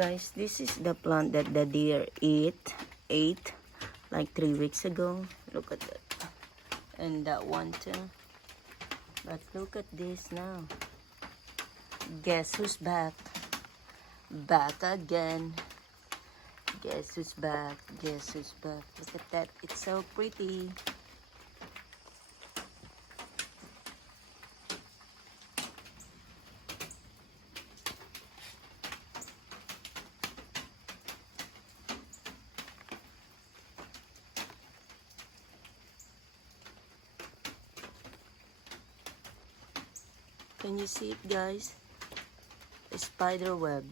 Guys, this is the plant that the deer ate like 3 weeks ago. Look at that. And that one too. But look at this now. Guess who's back? Back again. Guess who's back? Guess who's back? Look at that. It's so pretty. Can you see it, guys? A spider web.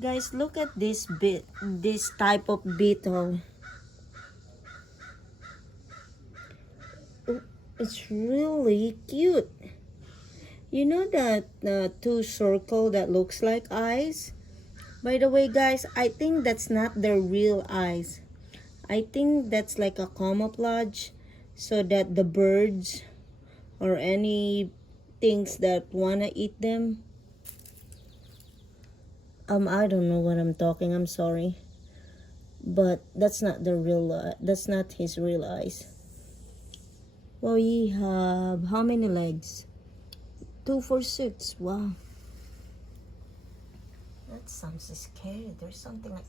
Guys, look at this type of beetle. Oh, it's really cute. You know that two circle that looks like eyes? By the way, guys, I think that's not their real eyes. I think that's like a camouflage so that the birds or any things that wanna eat them. I don't know what I'm talking. I'm sorry, but that's not the real. That's not his real eyes. Well, we have how many legs? 2, 4, 6. Wow, that sounds scary. There's something like.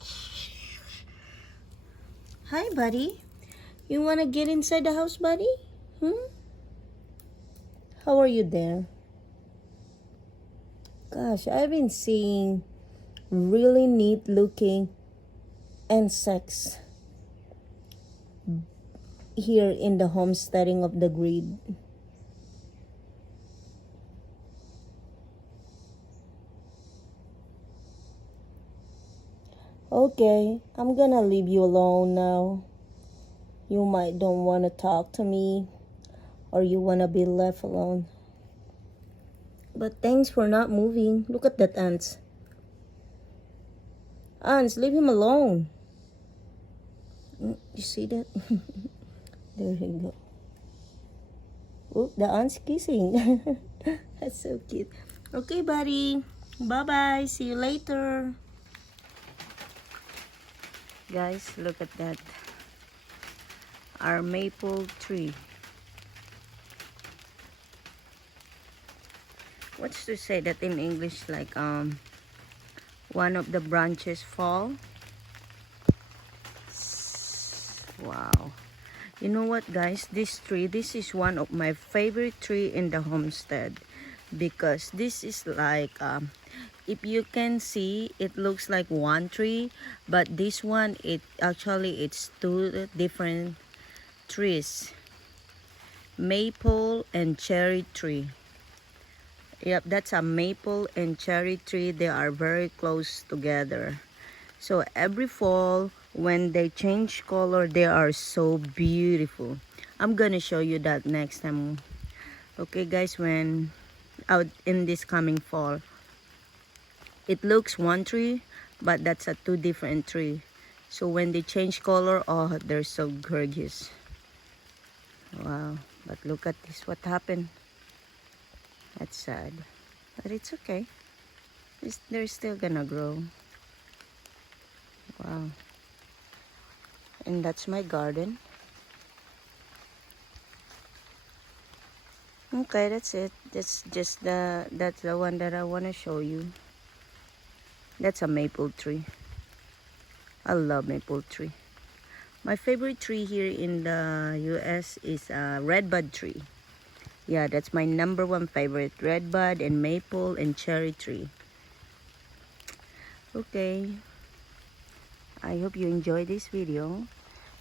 Hi, buddy. You wanna get inside the house, buddy? How are you there? Gosh, I've been seeing really neat looking insects here in the homesteading of the grid. Okay, I'm gonna leave you alone now. You might don't want to talk to me or you want to be left alone. But thanks for not moving. Look at that ants. Ants, leave him alone. You see that? There you go. Oh, the ant's kissing. That's so cute. Okay, buddy. Bye-bye. See you later. Guys, look at that. Our maple tree. What's to say that in English? Like, one of the branches fall. Wow. You know what, guys? This tree, this is one of my favorite tree in the homestead, because this is like if you can see, it looks like one tree, but this one, it actually it's two different trees, maple and cherry tree. Yep, that's a maple and cherry tree. They are very close together. So every fall, when they change color, they are so beautiful. I'm gonna show you that next time. Okay, guys, when out in this coming fall, it looks one tree, but that's a two different tree. So when they change color, oh, they're so gorgeous. Wow, but look at this, what happened. That's sad, but it's okay. They're still gonna grow. Wow. And that's my garden. Okay, that's it. That's the one that I want to show you. That's a maple tree. I love maple tree. My favorite tree here in the US is a redbud tree. Yeah, that's my number one favorite. Redbud and maple and cherry tree. Okay. I hope you enjoyed this video.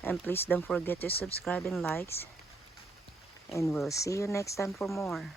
And please don't forget to subscribe and likes. And we'll see you next time for more.